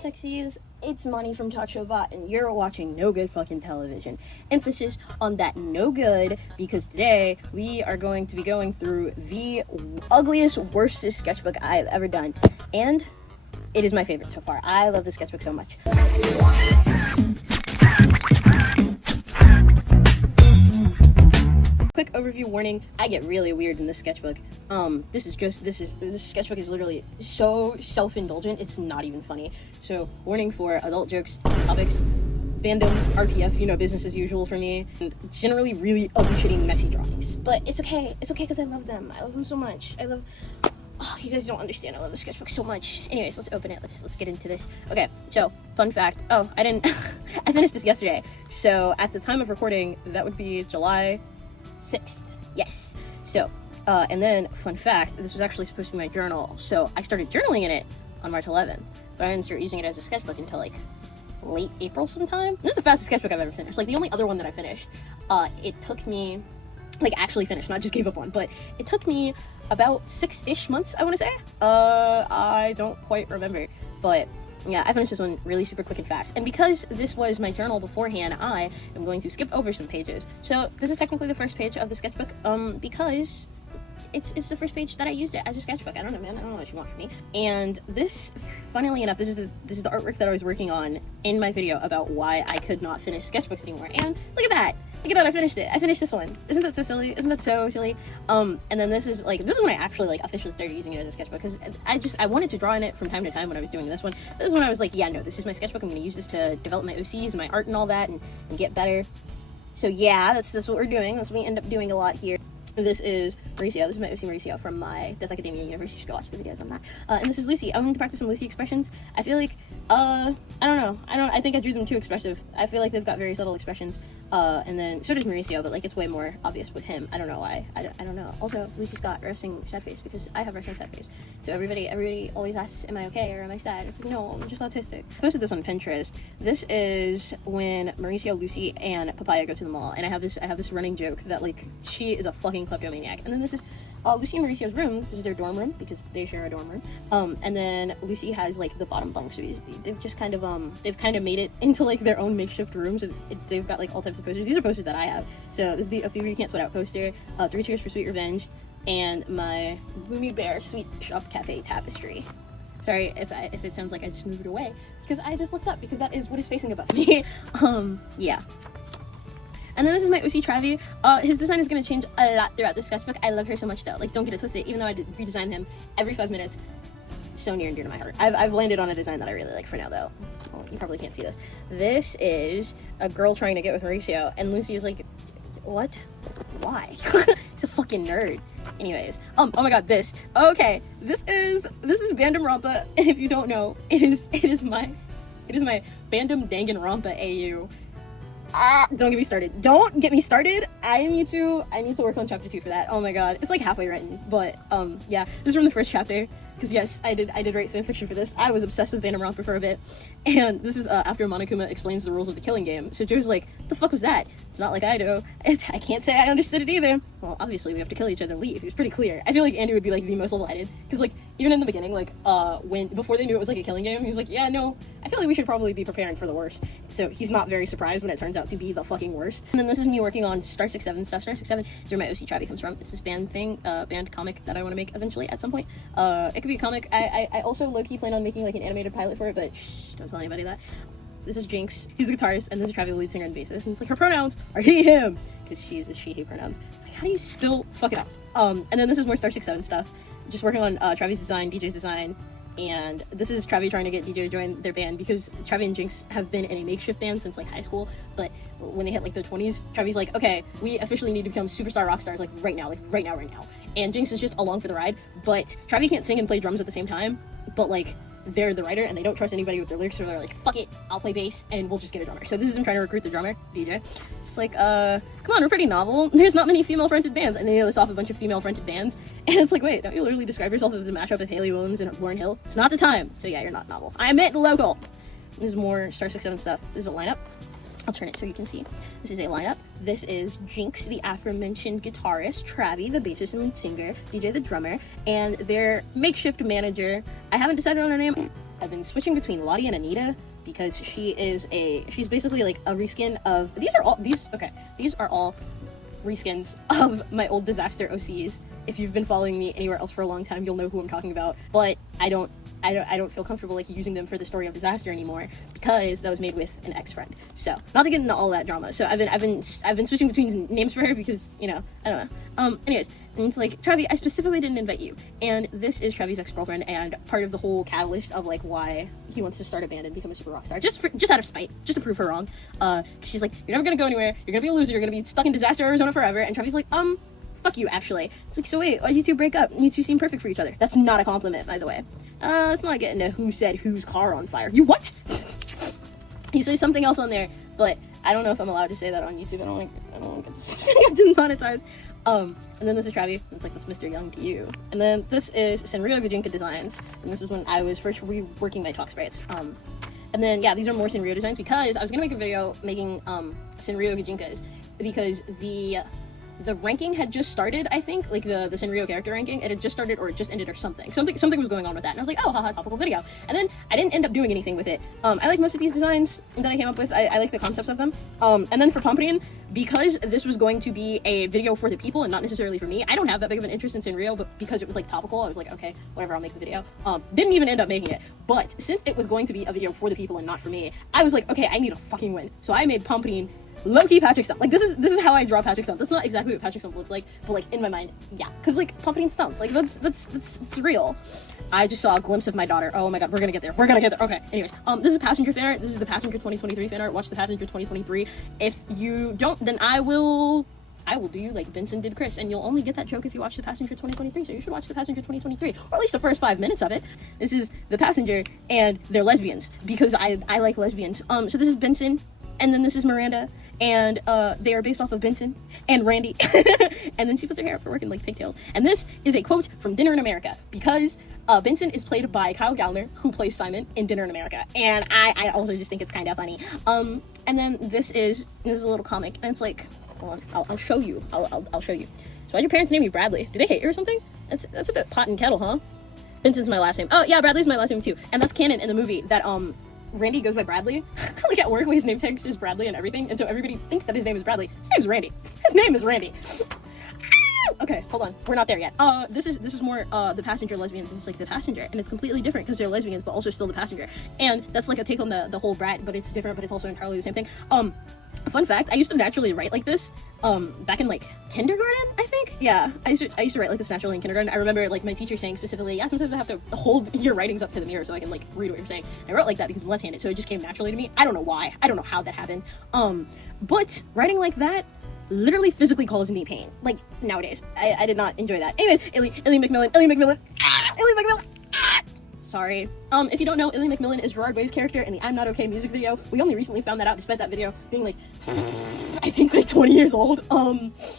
Sexies, it's Money from TalkShowBot, and you're watching No Good Fucking Television. Emphasis on that no good, because today we are going to be going through the ugliest, worstest sketchbook I've ever done, and it is my favorite so far. I love this sketchbook so much. Quick overview warning, I get really weird in this sketchbook. This sketchbook is literally so self-indulgent, it's not even funny. So, warning for adult jokes, topics, fandom, RPF, you know, business as usual for me, and generally really ugly, shitty, messy drawings. But it's okay because I love them. I love them so much. Oh, you guys don't understand. I love the sketchbook so much. Anyways, let's open it. Let's get into this. Okay, so, fun fact. Oh, I finished this yesterday. So, at the time of recording, that would be July 6th. Yes. So, and then, fun fact, this was actually supposed to be my journal. So, I started journaling in it on March 11th. But I didn't start using it as a sketchbook until, like, late April sometime. This is the fastest sketchbook I've ever finished. Like, the only other one that I finished, it took me, like, actually finished, not just gave up on, but it took me about 6-ish months, I want to say. I don't quite remember, but yeah, I finished this one really super quick and fast. And because this was my journal beforehand, I am going to skip over some pages. So this is technically the first page of the sketchbook, because it's the first page that I used it as a sketchbook. I don't know, man. I don't know what you want from me. And this, funnily enough, this is the artwork that I was working on in my video about why I could not finish sketchbooks anymore. And look at that. Look at that, I finished it. I finished this one. Isn't that so silly? Isn't that so silly? And then this is when I actually, like, officially started using it as a sketchbook, because I wanted to draw in it from time to time when I was doing this one. This is when I was like, yeah, no, this is my sketchbook. I'm going to use this to develop my OCs and my art and all that, and get better. So yeah, that's what we're doing. That's what we end up doing a lot here. This is Mauricio. This is my OC Mauricio from my Death Academia universe. You should go watch the videos on that. And this is Lucy. I'm going to practice some Lucy expressions. I feel like, I don't know. I think I drew them too expressive. I feel like they've got very subtle expressions. And then, so does Mauricio, but, like, it's way more obvious with him. I don't know why. I don't know. Also, Lucy's got resting sad face, because I have resting sad face. So everybody always asks, am I okay, or am I sad? It's like, no, I'm just autistic. I posted this on Pinterest. This is when Mauricio, Lucy, and Papaya go to the mall, and I have this running joke that, like, she is a fucking kleptomaniac. And then this is Lucy and Mauricio's room. This is their dorm room, because they share a dorm room. And then Lucy has, like, the bottom bunk, so they've just kind of made it into, like, their own makeshift rooms. They've got, like, all types of posters. These are posters that I have. So this is the A Fever You Can't Sweat Out poster, 3 Cheers for Sweet Revenge, and my Gloomy Bear Sweet Shop Cafe tapestry. Sorry if it sounds like I just moved away, because I just looked up, because that is what is facing above me. Yeah. And then this is my OC Travi. His design is going to change a lot throughout this sketchbook. I love her so much, though. Like, don't get it twisted. Even though I redesign him every 5 minutes, so near and dear to my heart. I've landed on a design that I really like for now, though. Well, you probably can't see this. This is a girl trying to get with Mauricio, and Lucy is like, what? Why? He's a fucking nerd. Anyways, oh my god, this. Okay, this is Bandanrampa, and if you don't know, it is my Bandam Danganronpa AU. Don't get me started. Don't get me started. I need to work on chapter 2 for that. Oh my god. It's like halfway written. But yeah, this is from the first chapter. Because yes, I did write fanfiction for this. I was obsessed with Bandanrampa for a bit. And this is after Monokuma explains the rules of the killing game. So Joe's like, the fuck was that? It's not like I do. I can't say I understood it either. Well, obviously we have to kill each other and leave. It was pretty clear. I feel like Andy would be like the most level-headed. Because, like, even in the beginning, like, before they knew it was like a killing game, he was like, yeah, no, I feel like we should probably be preparing for the worst. So he's not very surprised when it turns out to be the fucking worst. And then this is me working on Star 67 stuff. Star 67 is where my OC Travi comes from. It's this band comic that I want to make eventually at some point. It could be a comic. I also low-key plan on making, like, an animated pilot for it, but shh, don't tell anybody that. This is Jinx. He's the guitarist, and this is Travi, the lead singer and bassist. And it's like, her pronouns are he, him, because she uses she, he pronouns. It's like, how do you still fuck it up? And then this is more Star 67 stuff. Just working on Travi's design, DJ's design, and this is Travi trying to get DJ to join their band, because Travi and Jinx have been in a makeshift band since, like, high school, but when they hit, like, their 20s, Travi's like, okay, we officially need to become superstar rock stars, like, right now. And Jinx is just along for the ride, but Travi can't sing and play drums at the same time, but, like, they're the writer, and they don't trust anybody with their lyrics, so they're like, fuck it, I'll play bass, and we'll just get a drummer. So this is them trying to recruit the drummer, DJ. It's like, come on, we're pretty novel. There's not many female-fronted bands, and they list off a bunch of female-fronted bands, and it's like, wait, don't you literally describe yourself as a mashup of Haley Williams and Lauryn Hill? It's not the time. So yeah, you're not novel. I meant local. This is more Star 67 stuff. This is a lineup. I'll turn it so you can see. This is a lineup. This is Jinx, the aforementioned guitarist, Travi, the bassist and lead singer, DJ the drummer, and their makeshift manager. I haven't decided on a name. I've been switching between Lottie and Anita because she's basically like a reskin of, these are all reskins of my old disaster OCs. If you've been following me anywhere else for a long time, you'll know who I'm talking about, but I don't feel comfortable like using them for the story of disaster anymore because that was made with an ex-friend. So not to get into all that drama. So I've been switching between names for her because, you know, I don't know. Anyways, and it's like, Trevi, I specifically didn't invite you, and this is Trevi's ex-girlfriend, and part of the whole catalyst of like why he wants to start a band and become a super rock star, just out of spite, just to prove her wrong. She's like, you're never gonna go anywhere, you're gonna be a loser, you're gonna be stuck in disaster Arizona forever, and Trevi's like, fuck you, actually. It's like, so wait, why'd you two break up? You two seem perfect for each other. That's not a compliment, by the way. Let's not get into who said whose car on fire. You what? He says something else on there, but I don't know if I'm allowed to say that on YouTube. I don't want to get demonetized. And then this is Trevi. It's like, that's Mr. Young to you. And then this is Sanrio Gajinka Designs. And this was when I was first reworking my chalk sprites. And then, yeah, these are more Sanrio designs because I was going to make a video making Sanrio Gajinkas because the ranking had just started, I think, like the Sanrio character ranking. It had just started, or it just ended, or something was going on with that, and I was like, oh, haha, topical video. And then I didn't end up doing anything with it. I like most of these designs that I came up with. I like the concepts of them. And then for Pumpkin, because this was going to be a video for the people and not necessarily for me, I don't have that big of an interest in Sanrio, but because it was like topical, I was like, okay, whatever, I'll make the video. Didn't even end up making it, but since it was going to be a video for the people and not for me, I was like, okay, I need a fucking win. So I made Pumpkin low-key Patrick Stump. Like, this is how I draw Patrick Stump. That's not exactly what Patrick Stump looks like, but like in my mind, yeah, because like Pumpkin Stump, like that's real. I just saw a glimpse of my daughter. Oh my god, we're gonna get there. Okay, anyways, this is Passenger fan art. This is the Passenger 2023 fan art. Watch the Passenger 2023. If you don't, then I will do you like Vincent did Chris, and you'll only get that joke if you watch the Passenger 2023, so you should watch the Passenger 2023, or at least the first 5 minutes of it. This is the Passenger, and they're lesbians, because I like lesbians. So this is Benson, and then this is Miranda, and they are based off of Benson and Randy. And then she puts her hair up for work in like pigtails. And this is a quote from Dinner in America, because Benson is played by Kyle Gallner, who plays Simon in Dinner in America, and I also just think it's kind of funny. And then this is a little comic, and it's like, hold on, I'll show you. I'll show you. So why'd your parents name you Bradley? Do they hate you or something? That's a bit pot and kettle, huh? Benson's my last name. Oh yeah, Bradley's my last name too, and that's canon in the movie that Randy goes by Bradley. Like at work, his name tag is Bradley and everything, and so everybody thinks that his name is Bradley. His name's Randy. His name is Randy. Okay, hold on, we're not there yet. This is more the Passenger lesbians, and it's like the Passenger, and it's completely different because they're lesbians, but also still the Passenger, and that's like a take on the whole brat, but it's different, but it's also entirely the same thing. Fun fact, I used to naturally write like this, back in like kindergarten, I think. Yeah, I used to write like this naturally in kindergarten. I remember like my teacher saying specifically, yeah, sometimes I have to hold your writings up to the mirror so I can like read what you're saying. And I wrote like that because I'm left-handed, so it just came naturally to me. I don't know why. I don't know how that happened. But writing like that literally physically causes me pain. Like nowadays, I did not enjoy that. Anyways, Illy McMillan. Sorry. If you don't know, Illy McMillan is Gerard Way's character in the I'm Not Okay music video. We only recently found that out, despite that video being like, I think like 20 years old.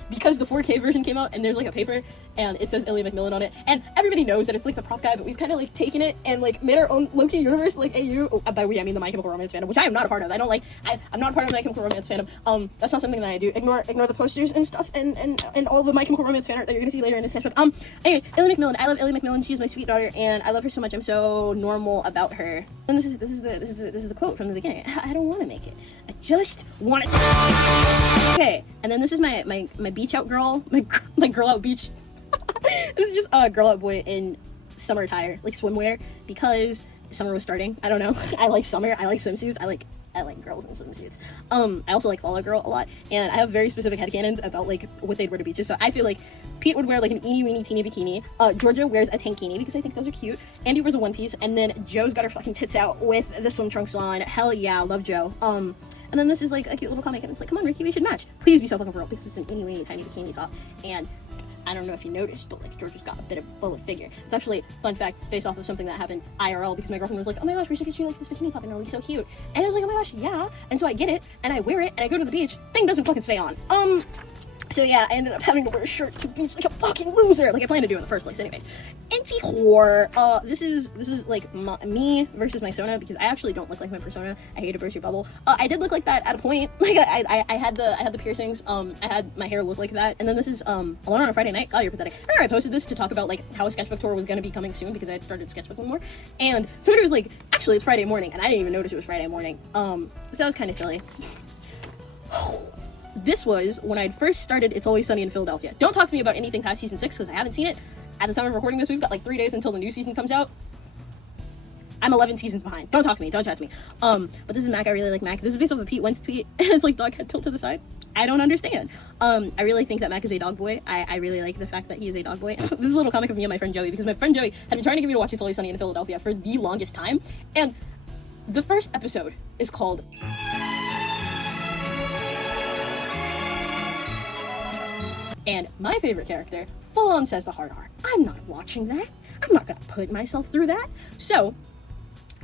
Because the 4K version came out and there's like a paper and it says Illy McMillan on it. And everybody knows that it's like the prop guy, but we've kind of like taken it and like made our own Loki universe, like AU. By we, I mean the My Chemical Romance fandom, which I am not a part of. I'm not part of the My Chemical Romance fandom. That's not something that I do. Ignore the posters and stuff and all the My Chemical Romance fan art that you're gonna see later in this sketchbook. Anyways, Illy McMillan. I love Illy McMillan. She is my sweet daughter and I love her so much. I'm so normal about her. And this is the quote from the beginning. I don't want to make it. I just want to. Okay, and then this is my beach out girl, my girl out beach. This is just a girl out boy in summer attire, like swimwear, because summer was starting. I don't know. I like summer. I like swimsuits. I like girls in swimsuits. I also like Fall Out Girl a lot, and I have very specific headcanons about like what they'd wear to beaches. So I feel like Pete would wear like an eeny weeny teeny bikini. Georgia wears a tankini because I think those are cute. Andy wears a one piece, and then Joe's got her fucking tits out with the swim trunks on. Hell yeah, love Joe. And then this is like a cute little comic, and it's like, come on, Ricky, we should match. Please be so fucking for real. This is an eeny weeny tiny bikini top, and I don't know if you noticed, but like Georgia's got a bit of bullet figure. It's actually, fun fact, based off of something that happened IRL, because my girlfriend was like, oh my gosh, we should get you like this bikini top and it'll be so cute. And I was like, oh my gosh, yeah. And so I get it and I wear it and I go to the beach. Thing doesn't fucking stay on. So yeah, I ended up having to wear a shirt to beach like a fucking loser, like I planned to do in the first place anyways. Anti-whore. This is like me versus my persona, because I actually don't look like my persona. I hate to burst your bubble. I did look like that at a point. Like I had the piercings. I had my hair look like that. And then this is Alone on a Friday Night. God, you're pathetic. I remember I posted this to talk about like how a sketchbook tour was gonna be coming soon, because I had started sketchbooking more. And somebody was like, actually it's Friday morning, and I didn't even notice it was Friday morning. So that was kind of silly. This was when I'd first started It's Always Sunny in Philadelphia. Don't talk to me about anything past season 6, because I haven't seen it. At the time of recording this, we've got like 3 days until the new season comes out. I'm 11 seasons behind. Don't talk to me. Don't chat to me. But this is Mac. I really like Mac. This is based off of Pete Wentz tweet, and it's like dog head tilt to the side. I don't understand. I really think that Mac is a dog boy. I really like the fact that he is a dog boy. This is a little comic of me and my friend Joey, because my friend Joey had been trying to get me to watch It's Always Sunny in Philadelphia for the longest time. And the first episode is called and my favorite character full on says the hard R. I'm not watching that. I'm not gonna put myself through that. So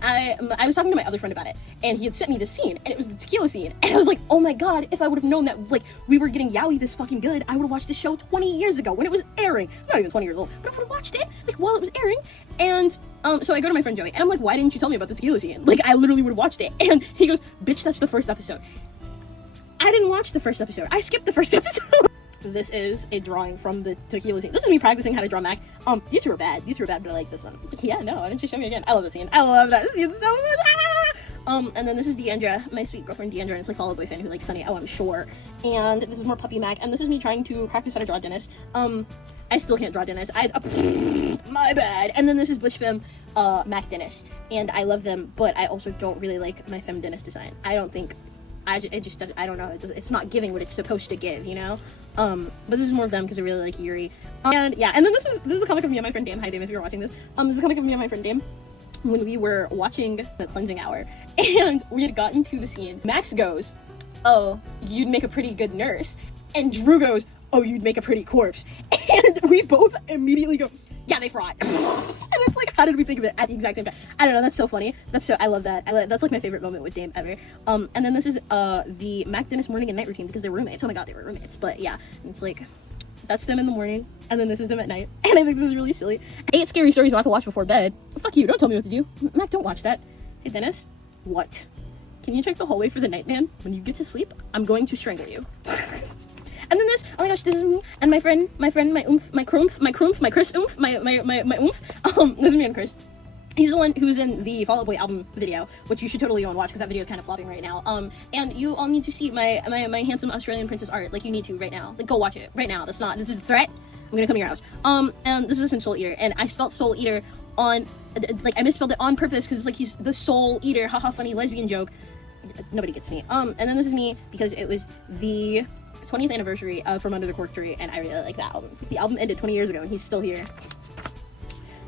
I was talking to my other friend about it, and he had sent me this scene, and it was the tequila scene, and I was like, oh my god, if I would have known that like we were getting yaoi this fucking good, I would have watched this show 20 years ago when it was airing. I'm not even 20 years old, but I would have watched it like while it was airing. And so I go to my friend Joey, and I'm like, why didn't you tell me about the tequila scene? Like, I literally would have watched it. And he goes, bitch, that's the first episode. I didn't watch the first episode. I skipped the first episode. This is a drawing from the tequila scene. This is me practicing how to draw Mac. These two were bad. These two were bad, but I like this one. It's like, yeah, no, why didn't you show me again? I love this scene. I love that. This scene is so good. And then this is Deandra, my sweet girlfriend Deandra, and it's like follow boy fan who likes Sunny. Oh, I'm sure. And this is more puppy Mac, and this is me trying to practice how to draw Dennis. I still can't draw Dennis. My bad. And then this is Butch Femme, Mac Dennis, and I love them, but I also don't really like my Femme Dennis design. I don't think. I don't know, it's not giving what it's supposed to give, you know? But this is more of them because I really like Yuri. And yeah, and then this is a comic of me and my friend Dame. Hi Dame, if you're watching this. This is a comic of me and my friend Dame when we were watching The Cleansing Hour, and we had gotten to the scene. Max goes, oh, you'd make a pretty good nurse. And Drew goes, oh, you'd make a pretty corpse. And we both immediately go, yeah, they fraud. And it's like, how did we think of it at the exact same time? I don't know, that's so funny. I love that. That's like my favorite moment with Dame ever. And then this is the Mac Dennis morning and night routine, because they're roommates. Oh my god, they were roommates. But yeah, it's like, that's them in the morning, and then this is them at night. And I think this is really silly. 8 scary stories not to watch before bed. Fuck you, don't tell me what to do. Mac, don't watch that. Hey Dennis, what? Can you check the hallway for the nightman? When you get to sleep, I'm going to strangle you. And then this, oh my gosh, this is me and my friend, my oomph, my Chris oomph, my oomph. This is me and Chris. He's the one who's in the Fall Out Boy album video, which you should totally go and watch, because that video is kind of flopping right now. And you all need to see my handsome Australian princess art. Like, you need to right now. Like, go watch it right now. This is a threat. I'm gonna come to your house. And this is in Soul Eater, and I spelled Soul Eater on, like, I misspelled it on purpose, because it's like he's the Soul Eater, haha, funny lesbian joke. Nobody gets me. And then this is me, because it was the 20th anniversary of From Under the Cork Tree, and I really like that album. It's like the album ended 20 years ago, and he's still here.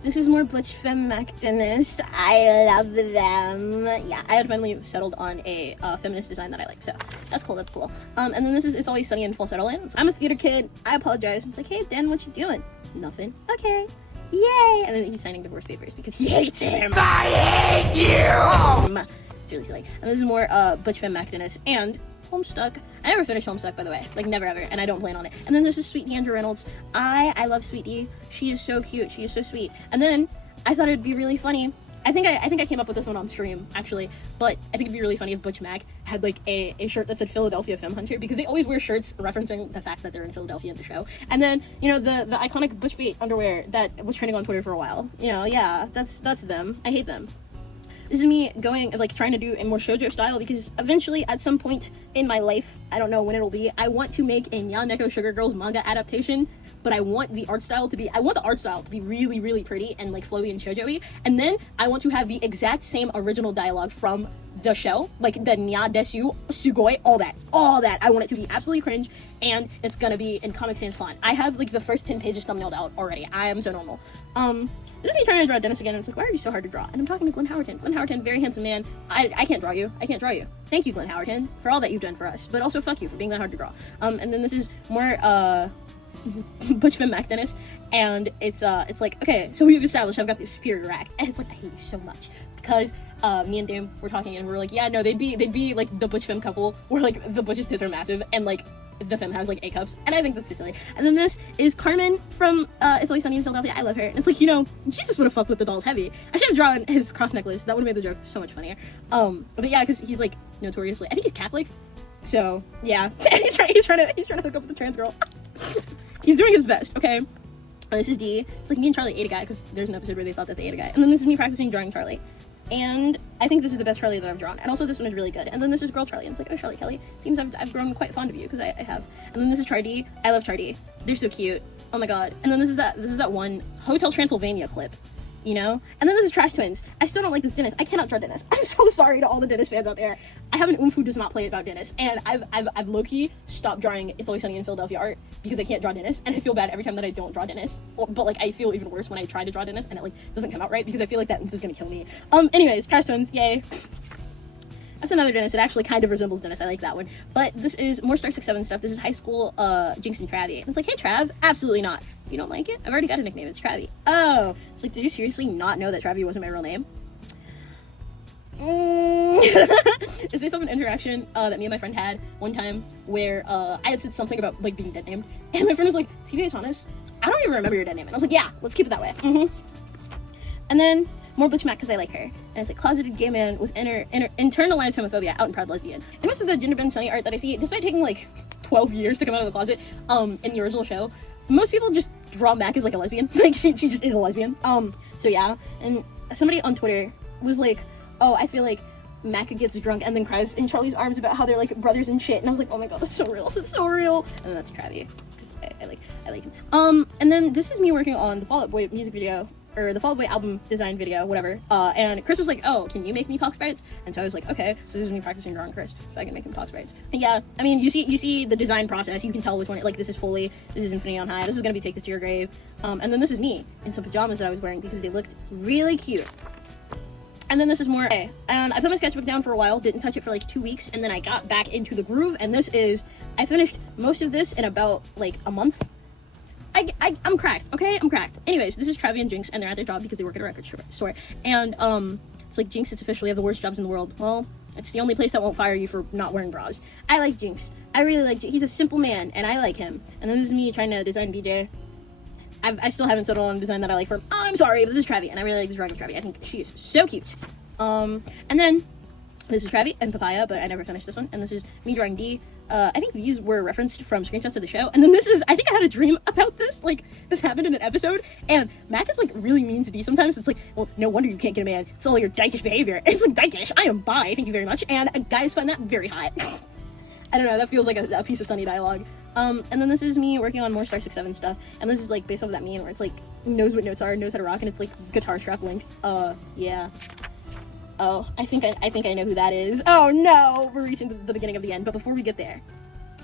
This is more Butch Femme Mac Dennis. I love them. Yeah, I had finally settled on a feminist design that I like, so that's cool, that's cool. And then this is It's Always Sunny in Full Settlement. I'm a theater kid. I apologize. It's like, hey, Dan, what you doing? Nothing. Okay. Yay! And then he's signing divorce papers because he hates him. I hate you! It's really silly. And this is more Butch Femme Mac Dennis and Homestuck. I never finished Homestuck, by the way. Like, never ever. And I don't plan on it. And then this is Sweet Deandra Reynolds. I love Sweet D. She is so cute. She is so sweet. And then I thought it'd be really funny. I think I came up with this one on stream, actually. But I think it'd be really funny if Butch Mac had, like, a shirt that said Philadelphia Femme Hunter, because they always wear shirts referencing the fact that they're in Philadelphia in the show. And then, you know, the iconic Butch Bait underwear that was trending on Twitter for a while. You know, yeah, that's them. I hate them. This is me going, like, trying to do a more shoujo style, because eventually, at some point in my life, I don't know when it'll be, I want to make a Nyan Neko Sugar Girls manga adaptation, but I want the art style to be really, really pretty and, like, flowy and shoujo-y, and then I want to have the exact same original dialogue from the show, like, the Nya Desu, Sugoi, all that. I want it to be absolutely cringe, and it's gonna be in Comic Sans font. I have, like, the first 10 pages thumbnailed out already. I am so normal. This is me trying to draw Dennis again, and it's like, why are you so hard to draw? And I'm talking to Glenn Howerton. Glenn Howerton, very handsome man. I can't draw you. I can't draw you. Thank you, Glenn Howerton, for all that you've done for us. But also, fuck you for being that hard to draw. And then this is more, Butch Femme Mac Dennis, and it's like, okay, so we've established I've got this superior rack, and it's like, I hate you so much, because, me and Dame were talking, and we were like, yeah, no, they'd be, like, the Butch Femme couple, where, like, the Butch's tits are massive, and, like, the film has like A cups, and I think that's so silly. And then this is Carmen from It's Always Sunny in Philadelphia. I love her. And it's like, you know, Jesus would have fucked with the dolls heavy. I should have drawn his cross necklace. That would have made the joke so much funnier. But yeah, because he's like notoriously, I think he's Catholic. So yeah, he's trying to hook up with the trans girl. He's doing his best. Okay. This is D. It's like me and Charlie ate a guy, because there's an episode where they thought that they ate a guy. And then this is me practicing drawing Charlie. And I think this is the best Charlie that I've drawn. And also this one is really good. And then this is Girl Charlie. And it's like, oh, Charlie Kelly. Seems I've grown quite fond of you, because I have. And then this is Char D. I love Char D. They're so cute. Oh my god. And then this is that one Hotel Transylvania clip. You know? And then this is Trash Twins. I still don't like this Dennis. I cannot draw Dennis. I'm so sorry to all the Dennis fans out there. I have an who does not play about Dennis. And I've low-key stopped drawing It's Always Sunny in Philadelphia art because I can't draw Dennis. And I feel bad every time that I don't draw Dennis. But like, I feel even worse when I try to draw Dennis and it like doesn't come out right, because I feel like that is gonna kill me. Anyways, Trash Twins, yay. That's another Dennis. It actually kind of resembles Dennis. I like that one. But this is more Star 6-7 stuff. This is high school Jinx and Travie. And it's like, hey, Trav. Absolutely not. You don't like it? I've already got a nickname. It's Travie. Oh. It's like, did you seriously not know that Travie wasn't my real name? It's based off an interaction that me and my friend had one time where I had said something about like being dead named. And my friend was like, to be honest, I don't even remember your dead name. And I was like, yeah, let's keep it that way. And then more Butch Mac because I like her. And it's like closeted gay man with internalized homophobia, out and proud lesbian. And most of the gender bend Sunny art that I see, despite taking like 12 years to come out of the closet in the original show, most people just draw Mac as like a lesbian. Like she just is a lesbian. So yeah. And somebody on Twitter was like, oh, I feel like Mac gets drunk and then cries in Charlie's arms about how they're like brothers and shit. And I was like, oh my god, that's so real. That's so real. And then that's Travie, because I like him. And then this is me working on the Fall Out Boy music video, or the Fall Out Boy album design video, whatever. And Chris was like, oh, can you make me talk sprites? And so I was like, okay. So this is me practicing drawing Chris, so I can make him talk sprites. But yeah, I mean, you see the design process. You can tell which one. Like, this is Fully. This is Infinity on High. This is gonna be Take This to Your Grave. And then this is me in some pajamas that I was wearing because they looked really cute. And then this is more, and I put my sketchbook down for a while, didn't touch it for like 2 weeks, and then I got back into the groove, and this is, I finished most of this in about like a month. I'm cracked, okay? I'm cracked. Anyways, this is Travie and Jinx, and they're at their job because they work at a record store. And it's like, Jinx, it's officially have the worst jobs in the world. Well, it's the only place that won't fire you for not wearing bras. I like Jinx. I really like Jinx. He's a simple man, and I like him. And then this is me trying to design BJ. I still haven't settled on a design that I like for him. Oh, I'm sorry, but this is Travie, and I really like this drawing of Travie. I think she is so cute. And then this is Travie and Papaya, but I never finished this one. And this is me drawing D. I think these were referenced from screenshots of the show. And then this is, I think I had a dream about this. Like, this happened in an episode. And Mac is, like, really mean to D sometimes. It's like, well, no wonder you can't get a man. It's all your dykish behavior. It's like, dykish. I am bi. Thank you very much. And guys find that very hot. I don't know. That feels like a piece of Sunny dialogue. And then this is me working on more Star 6-7 stuff. And this is, like, based off of that meme where it's, like, knows what notes are, knows how to rock. And it's, like, guitar strap link. Yeah. Oh, I think I know who that is. Oh no, we're reaching the beginning of the end. But before we get there,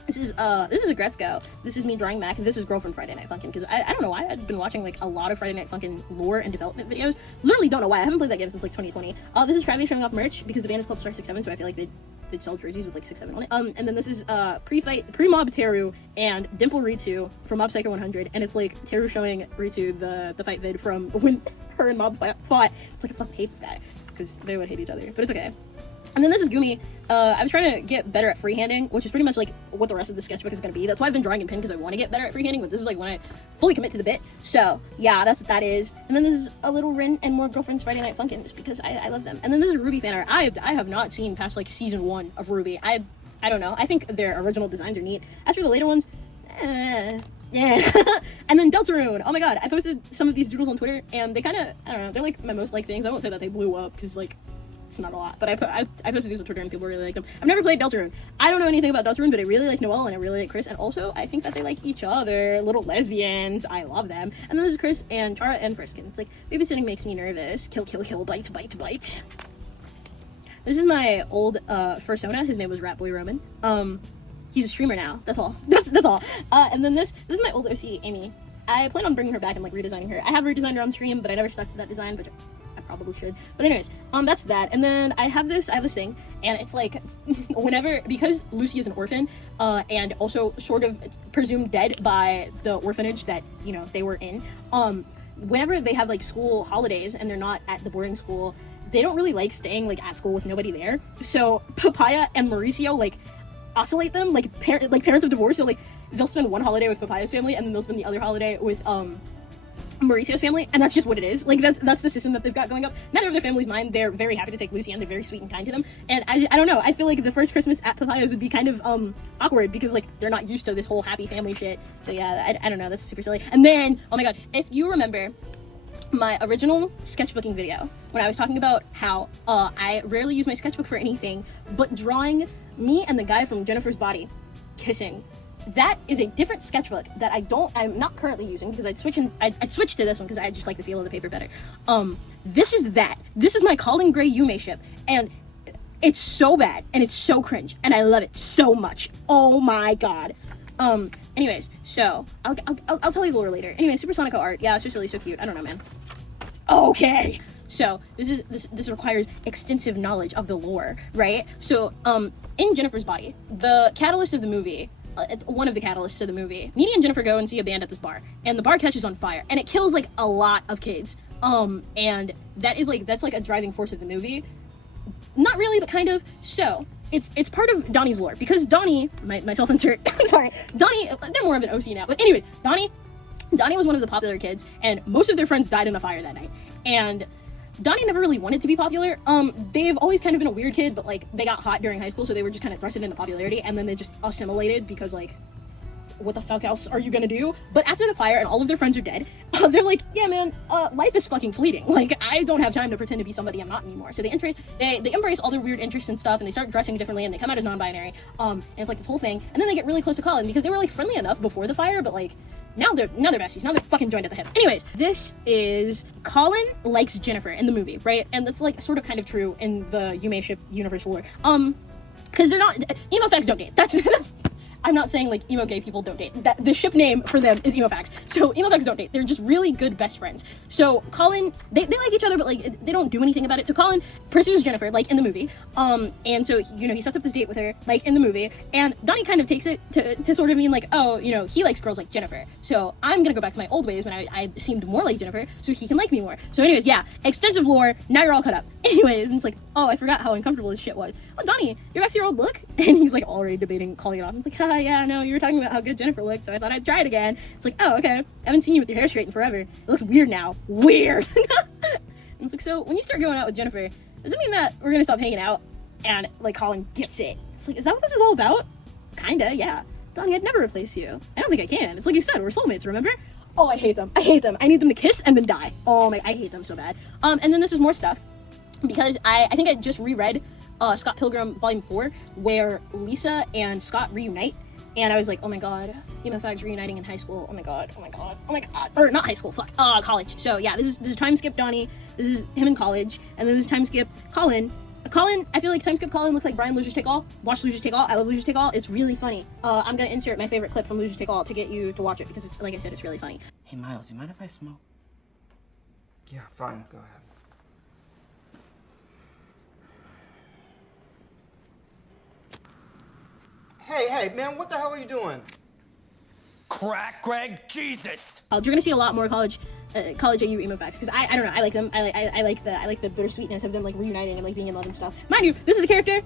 this is a Gretzko. This is me drawing Mac. This is Girl from Friday Night Funkin', because I don't know why I've been watching like a lot of Friday Night Funkin' lore and development videos. Literally don't know why. I haven't played that game since like 2020. This is Travie showing off merch because the band is called Star 6-7, so I feel like they'd sell jerseys with like 6-7 on it. And then this is pre-mob Teru and Dimple Ritsu from Mob Psycho 100, and it's like Teru showing Ritsu the fight vid from when her and Mob fought. It's like I fucking hate this guy, because they would hate each other, but it's okay. And then this is Gumi. I was trying to get better at freehanding, which is pretty much like what the rest of the sketchbook is going to be. That's why I've been drawing in pen, because I want to get better at freehanding, but this is like when I fully commit to the bit. So yeah, that's what that is. And then this is a little Rin and more Girlfriends Friday Night Funkin', just because I love them. And then this is Ruby fan art. I have not seen past like season 1 of Ruby. I don't know. I think their original designs are neat. As for the later ones, yeah. And then Deltarune. Oh my god, I posted some of these doodles on Twitter, and they kind of, I don't know, they're like my most liked things. I won't say that they blew up, because like, it's not a lot, but I posted these on Twitter and people really like them. I've never played Deltarune. I don't know anything about Deltarune, but I really like Noelle and I really like Chris, and also I think that they like each other. Little lesbians. I love them. And then there's Chris and Chara and Friskin. It's like, babysitting makes me nervous. Kill, kill, kill, bite, bite, bite. This is my old fursona. His name was Rat Boy Roman. He's a streamer now. That's all. That's all. And then this is my old OC, Amy. I plan on bringing her back and like redesigning her. I have redesigned her on stream, but I never stuck to that design, but I probably should. But anyways, that's that. And then I have this thing, and it's like, whenever, because Lucy is an orphan, and also sort of presumed dead by the orphanage that, you know, they were in, whenever they have like school holidays and they're not at the boarding school, they don't really like staying like at school with nobody there. So Papaya and Mauricio like oscillate them, like parents of divorce. So like they'll spend one holiday with Papaya's family, and then they'll spend the other holiday with Mauricio's family, and that's just what it is. Like that's the system that they've got going up. Neither of their families mind. They're very happy to take Lucy, and they're very sweet and kind to them. And I don't know. I feel like the first Christmas at Papaya's would be kind of awkward because like they're not used to this whole happy family shit. So yeah, I don't know. That's super silly. And then oh my god, if you remember my original sketchbooking video when I was talking about how I rarely use my sketchbook for anything but drawing me and the guy from Jennifer's Body kissing. That is a different sketchbook that I'm not currently using because I'd switch to this one because I just like the feel of the paper better. This is my Colin Gray Yume ship, and it's so bad and it's so cringe and I love it so much. Oh my god. Anyways, so I'll tell you the lore later. Anyway, Supersonico art, yeah, it's just really so cute. I don't know, man. Okay. So this requires extensive knowledge of the lore, right? So in Jennifer's Body, the catalyst of the movie, one of the catalysts of the movie, Nene and Jennifer go and see a band at this bar, and the bar catches on fire, and it kills like a lot of kids. And that's like a driving force of the movie. Not really, but kind of. So it's part of Donnie's lore because Donnie, my self-insert, I'm sorry, Donnie, they're more of an OC now, but anyways, Donnie was one of the popular kids, and most of their friends died in a fire that night, and Donnie never really wanted to be popular. They've always kind of been a weird kid, but like they got hot during high school, so they were just kind of thrusted into popularity, and then they just assimilated because like, what the fuck else are you gonna do? But after the fire and all of their friends are dead, they're like, yeah man, life is fucking fleeting. Like I don't have time to pretend to be somebody I'm not anymore. So they embrace all their weird interests and stuff, and they start dressing differently, and they come out as non-binary. And it's like this whole thing, and then they get really close to Colin because they were like friendly enough before the fire, but like now they're besties. Now they're fucking joined at the hip. Anyways, this is Colin likes Jennifer in the movie, right? And that's like sort of kind of true in the Yume ship universe lore. Because they're not emo fags don't date. That's I'm not saying like emo gay people don't date. The ship name for them is emo fags. So emo fags don't date. They're just really good best friends. So Colin, they like each other, but like they don't do anything about it. So Colin pursues Jennifer like in the movie. And so he sets up this date with her like in the movie. And Donnie kind of takes it to sort of mean like, oh, he likes girls like Jennifer. So I'm gonna go back to my old ways when I seemed more like Jennifer, so he can like me more. So anyways, yeah, extensive lore. Now you're all cut up. Anyways, and it's like, oh, I forgot how uncomfortable this shit was. Oh, Donnie, you're back to your old look? And he's like already debating calling it off. It's like, haha, yeah, no, you were talking about how good Jennifer looked, so I thought I'd try it again. It's like, oh, okay. I haven't seen you with your hair straight in forever. It looks weird now. Weird. And it's like, so when you start going out with Jennifer, does it mean that we're gonna stop hanging out? And like Colin gets it. It's like, is that what this is all about? Kinda, yeah. Donnie, I'd never replace you. I don't think I can. It's like you said, we're soulmates, remember? Oh, I hate them. I hate them. I need them to kiss and then die. Oh my, I hate them so bad. And then this is more stuff. Because I think I just reread Scott Pilgrim Volume 4, where Lisa and Scott reunite, and I was like, oh my god, emo fags reuniting in high school, oh my god, oh my god, oh my god, or not high school, fuck, college. So yeah, this is time skip Donnie, this is him in college, and then this is time skip Colin. I feel like time skip Colin looks like Brian Losers Take All. Watch Losers Take All. I love Losers Take All. It's really funny. I'm gonna insert my favorite clip from Losers Take All to get you to watch it, because it's, like I said, it's really funny. Hey Miles, you mind if I smoke? Yeah, fine, go ahead. Hey, man, what the hell are you doing? Crack, Greg, Jesus! You're gonna see a lot more college AU emo facts, because I don't know, I like them. I like the bittersweetness of them like reuniting and like being in love and stuff. Mind you, this is a character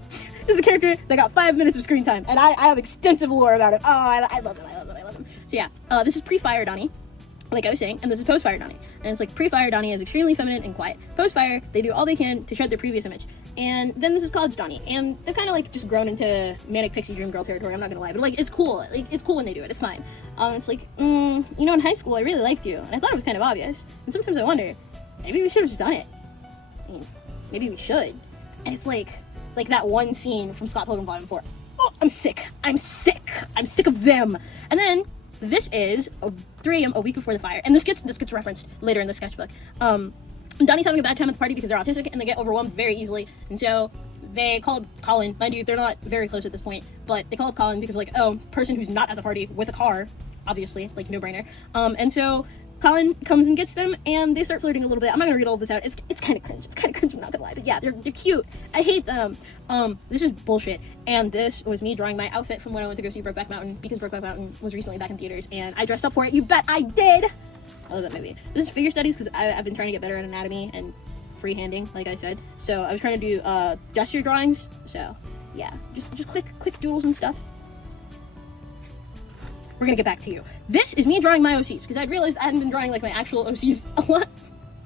that got 5 minutes of screen time, and I have extensive lore about it. Oh, I love them. So yeah, this is pre-fire Donnie, like I was saying, and this is post-fire Donnie. And it's like pre-fire Donnie is extremely feminine and quiet. Post-fire, they do all they can to shed their previous image. And then this is college Donnie, and they've kind of like just grown into manic pixie dream girl territory. I'm not gonna lie, but like it's cool. Like it's cool when they do it. It's fine. It's like, in high school I really liked you, and I thought it was kind of obvious. And sometimes I wonder, maybe we should have just done it. I mean, maybe we should. And it's like that one scene from Scott Pilgrim Volume 4. Oh, I'm sick of them. And then this is 3 a.m. a week before the fire, and this gets referenced later in the sketchbook. Donnie's having a bad time at the party because they're autistic and they get overwhelmed very easily, and so they called Colin. Mind you, they're not very close at this point, but they called Colin because like, oh, person who's not at the party with a car, obviously, like no brainer. And so Colin comes and gets them, and they start flirting a little bit. I'm not gonna read all of this out. It's kind of cringe. I'm not gonna lie, but yeah, they're cute. I hate them. This is bullshit. And this was me drawing my outfit from when I went to go see Brokeback Mountain, because Brokeback Mountain was recently back in theaters, and I dressed up for it. You bet I did. I love that movie. This is figure studies because I've been trying to get better at anatomy and freehanding, like I said. So I was trying to do gesture drawings. So yeah, just quick doodles and stuff. We're gonna get back to you. This is me drawing my OCs, because I'd realized I hadn't been drawing like my actual OCs a lot.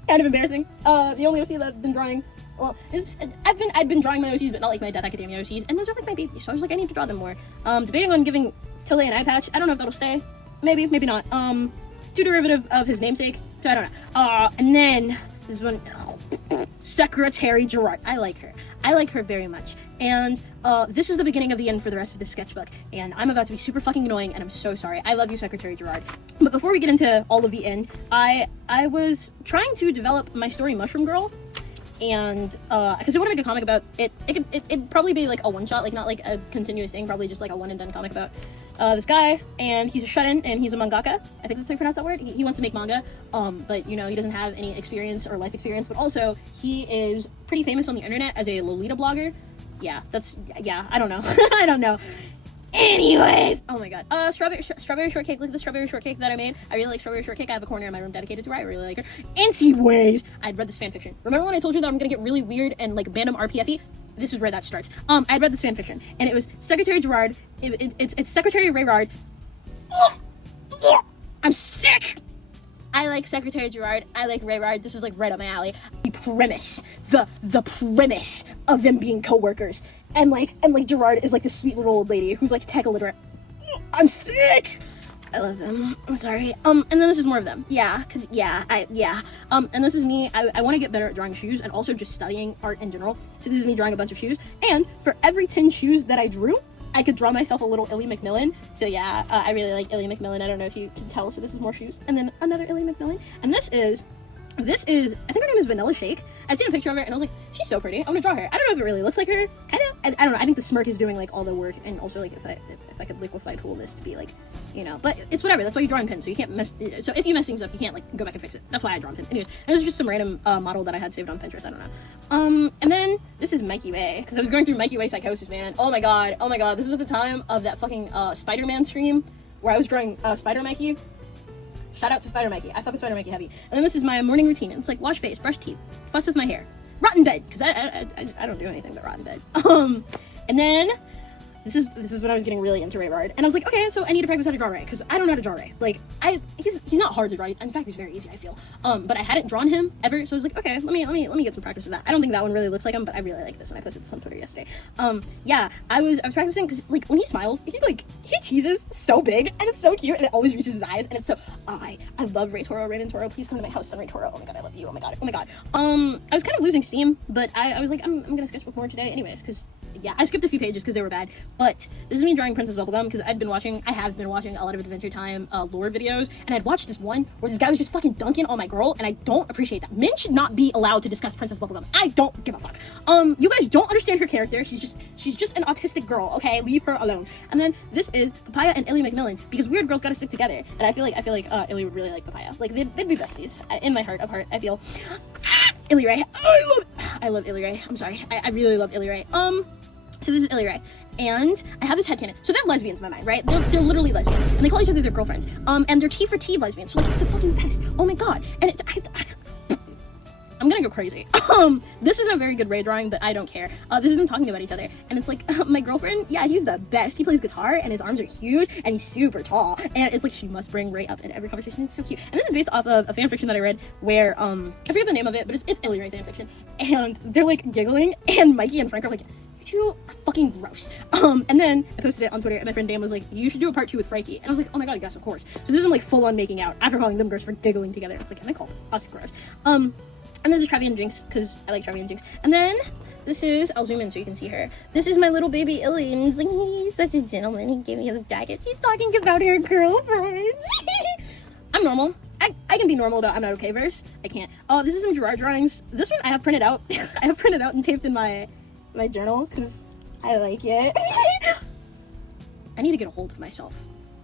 Kind of embarrassing. The only OC that I've been drawing, well, is I've been drawing my OCs, but not like my Death Academia OCs, and those are like my babies, so I was like, I need to draw them more. Debating on giving Tilde an eye patch. I don't know if that'll stay. Maybe, maybe not. Too derivative of his namesake, so I don't know. And then this one, Secretary Gerard. I like her. I like her very much. And this is the beginning of the end for the rest of this sketchbook. And I'm about to be super fucking annoying, and I'm so sorry. I love you, Secretary Gerard. But before we get into all of the end, I was trying to develop my story Mushroom Girl. And because I want to make a comic about it. It'd probably be like a one shot, like not like a continuous thing, probably just like a one and done comic about this guy, and he's a shut-in, and he's a mangaka. I think that's how you pronounce that word. He wants to make manga, but you know, he doesn't have any experience or life experience, but also he is pretty famous on the internet as a Lolita blogger. Yeah, I don't know. I don't know. Anyways, oh my god. Strawberry shortcake. Look at the strawberry shortcake that I made. I really like strawberry shortcake. I have a corner in my room dedicated to her. I really like her. Anyways, I'd read this fanfiction. Remember when I told you that I'm gonna get really weird and like random RPF-y? This is where that starts. I'd read this fanfiction, and it was Secretary Gerard. It's Secretary Rayrard. I'm sick. I like Secretary Gerard. I like Rayrard. This is like right up my alley. The premise of them being co-workers, and like Gerard is like this sweet little old lady who's like tech illiterate. I'm sick. I love them. I'm sorry. And then this is more of them. Yeah, cause and this is me. I want to get better at drawing shoes and also just studying art in general. So this is me drawing a bunch of shoes. And for every 10 shoes that I drew, I could draw myself a little Illy McMillan. So yeah, I really like Illy McMillan. I don't know if you can tell. So this is more shoes. And then another Illy McMillan. And this is, I think her name is Vanilla Shake. I'd seen a picture of her and I was like, she's so pretty. I'm gonna draw her. I don't know if it really looks like her. Kind of. I don't know. I think the smirk is doing like all the work, and also like if I could liquefy tool this to be like, you know. But it's whatever. That's why you draw in pen. So you can't mess. So if you mess things up, you can't like go back and fix it. That's why I draw in pen. Anyways, and this is just some random model that I had saved on Pinterest. I don't know. And then this is Mikey Way, because I was going through Mikey Way psychosis, man. Oh my god. This was at the time of that fucking Spider-Man stream where I was drawing Spider Mikey. Shout out to Spider Mikey. I fuck with Spider Mikey heavy. And then this is my morning routine. It's like wash face, brush teeth, fuss with my hair, rot in bed, because I don't do anything but rot in bed. And then this is when I was getting really into Rayrard, and I was like, okay, so I need to practice how to draw Ray, because I don't know how to draw Ray. Like he's not hard to draw. In fact, he's very easy, I feel. But I hadn't drawn him ever, so I was like, okay, let me get some practice with that. I don't think that one really looks like him, but I really like this, and I posted this on Twitter yesterday. Yeah, I was practicing because like when he smiles, he teases so big, and it's so cute, and it always reaches his eyes, and it's so I love Ray Toro, Raymond Toro. Please come to my house, son Ray Toro. Oh my god, I love you. Oh my god. I was kind of losing steam, but I was like, I'm gonna sketchbook more today, anyways, because. Yeah, I skipped a few pages because they were bad, but this is me drawing Princess Bubblegum because I have been watching a lot of Adventure Time lore videos, and I'd watched this one where this guy was just fucking dunking on my girl, and I don't appreciate that. Men should not be allowed to discuss Princess Bubblegum. I don't give a fuck. You guys don't understand her character. She's just an autistic girl, okay? Leave her alone. And then this is Papaya and Illy McMillan, because weird girls gotta stick together, and I feel like Illy would really like Papaya. Like they'd be besties. In my heart of heart, I feel. Illy Ray. I love Illy Ray. I'm sorry. I really love Illy Ray. So this is Illy Ray, and I have this headcanon. So they're lesbians in my mind, right? They're literally lesbians, and they call each other their girlfriends. And they're T for T lesbians, so like it's the fucking best. Oh my god. And I'm gonna go crazy. This isn't a very good Ray drawing, but I don't care. This is them talking about each other, and it's like, my girlfriend, yeah, he's the best. He plays guitar, and his arms are huge, and he's super tall, and it's like she must bring Ray up in every conversation. It's so cute. And this is based off of a fanfiction that I read where, I forget the name of it, but it's Illy Ray fanfiction, and they're like giggling, and Mikey and Frank are like, you are fucking gross. And then I posted it on Twitter, and my friend Dan was like, you should do a part 2 with Frankie. And I was like, oh my god, yes, of course. So this is like full on making out after calling them gross for giggling together. It's like, and I called us gross. And this is Trevi and Jinx, because I like Trevi and Jinx. And then this is, I'll zoom in so you can see her. This is my little baby Illy, and he's like, he's such a gentleman. He gave me his jacket. She's talking about her girlfriend. I'm normal. I can be normal about I'm not okay verse. I can't. Oh, this is some Gerard drawings. This one I have printed out. I have printed out and taped in my journal because I like it. I need to get a hold of myself.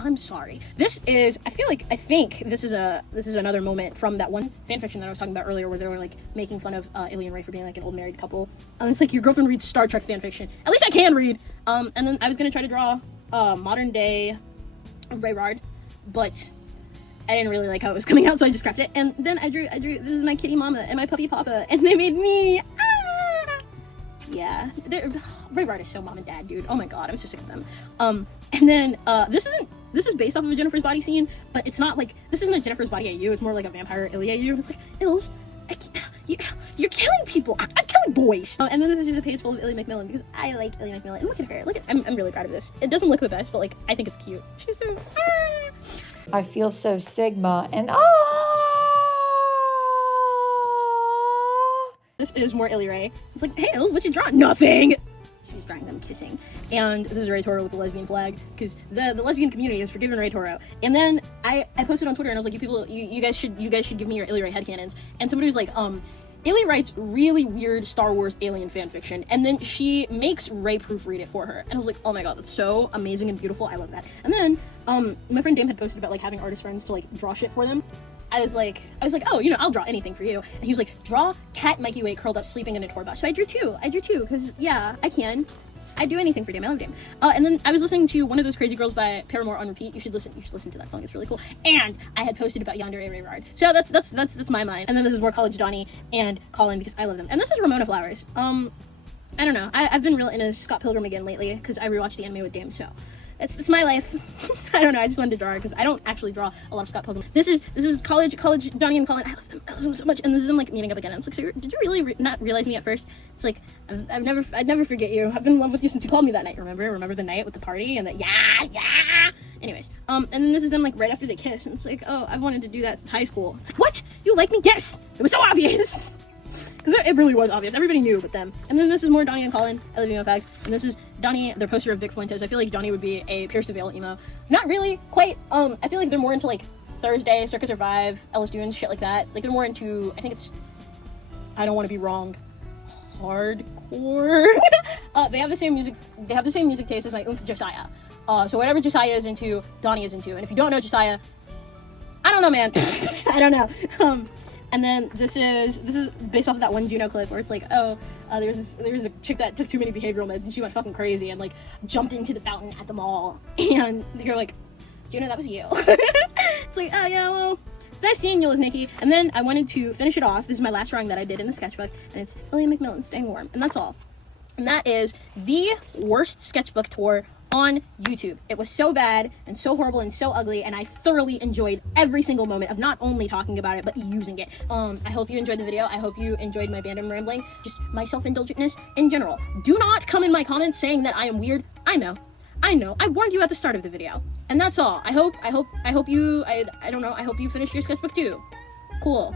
I'm sorry. This is, I think this is another moment from that one fanfiction that I was talking about earlier where they were like making fun of Illy and Ray for being like an old married couple. It's like, your girlfriend reads Star Trek fanfiction. At least I can read. And then I was gonna try to draw modern day Rayrard, but I didn't really like how it was coming out, so I just scrapped it. And then I drew this is my kitty mama and my puppy papa, and they made me Yeah, rape art is so mom and dad, dude. Oh my god, I'm so sick of them. And then this is based off of a Jennifer's Body scene, but it's not like, this isn't a Jennifer's Body AU, it's more like a vampire Illy AU. It's like, Ills, you're killing people. I'm killing boys. And then this is just a page full of Illy McMillan because I like Illy McMillan. And look at her. I'm really proud of this. It doesn't look the best, but like I think it's cute. She's so. I feel so Sigma and This is more Illy Ray. It's like, hey, Ills, what you draw? Nothing. She's drawing them kissing. And this is Ray Toro with the lesbian flag because the lesbian community has forgiven Ray Toro. And then I posted on Twitter and I was like, you guys should give me your Illy Ray headcanons. And somebody was like, Illy writes really weird Star Wars alien fan fiction, and then she makes Ray proofread it for her. And I was like, oh my god, that's so amazing and beautiful. I love that. And then my friend Dame had posted about like having artist friends to like draw shit for them. I was like, oh, you know, I'll draw anything for you. And he was like, draw cat Mikey Way curled up sleeping in a tour bus. So I drew two, because yeah, I can. I do anything for Dame. I love Dame. And then I was listening to One of Those Crazy Girls by Paramore on repeat. You should listen to that song. It's really cool. And I had posted about Yonder A. Rayrard. So that's my mind. And then this is more College Donnie and Colin because I love them. And this is Ramona Flowers. I don't know. I've been real into Scott Pilgrim again lately because I rewatched the anime with Dame. So it's my life. I don't know. I just wanted to draw her because I don't actually draw a lot of Scott Pilgrim. This is college Donnie and Colin. I love them so much. And this is them like meeting up again. And it's like, so did you really not realize me at first? It's like I'd never forget you. I've been in love with you since you called me that night. Remember the night with the party and the yeah. Anyways, and then this is them like right after they kiss, and it's like, oh, I've wanted to do that since high school. It's like, what? You like me? Yes. It was so obvious. Because it really was obvious. Everybody knew but them. And then this is more Donnie and Colin. I love emo facts. And this is Donnie, their poster of Vic Fuentes. I feel like Donnie would be a Pierce the Veil emo. Not really, quite. I feel like they're more into like Thursday, Circus Survive, Ellis Dunes, shit like that. Like they're more into, I think it's, I don't want to be wrong, hardcore. They have the same music taste as my Josiah. So whatever Josiah is into, Donnie is into. And if you don't know Josiah, I don't know, man. I don't know. And then this is based off of that one Juno clip where it's like, oh, there was a chick that took too many behavioral meds and she went fucking crazy and like jumped into the fountain at the mall. And you're like, Juno, that was you. It's like, oh yeah, well, it's nice seeing you, Liz Nikki. And then I wanted to finish it off. This is my last drawing that I did in the sketchbook, and it's William McMillan staying warm, and that's all. And that is the worst sketchbook tour on YouTube. It was so bad and so horrible and so ugly, and I thoroughly enjoyed every single moment of not only talking about it but using it. I hope you enjoyed the video. I hope you enjoyed my random rambling, just my self-indulgentness in general. Do not come in my comments saying that I am weird. I know. I warned you at the start of the video. And that's all. I hope you finish your sketchbook too. Cool.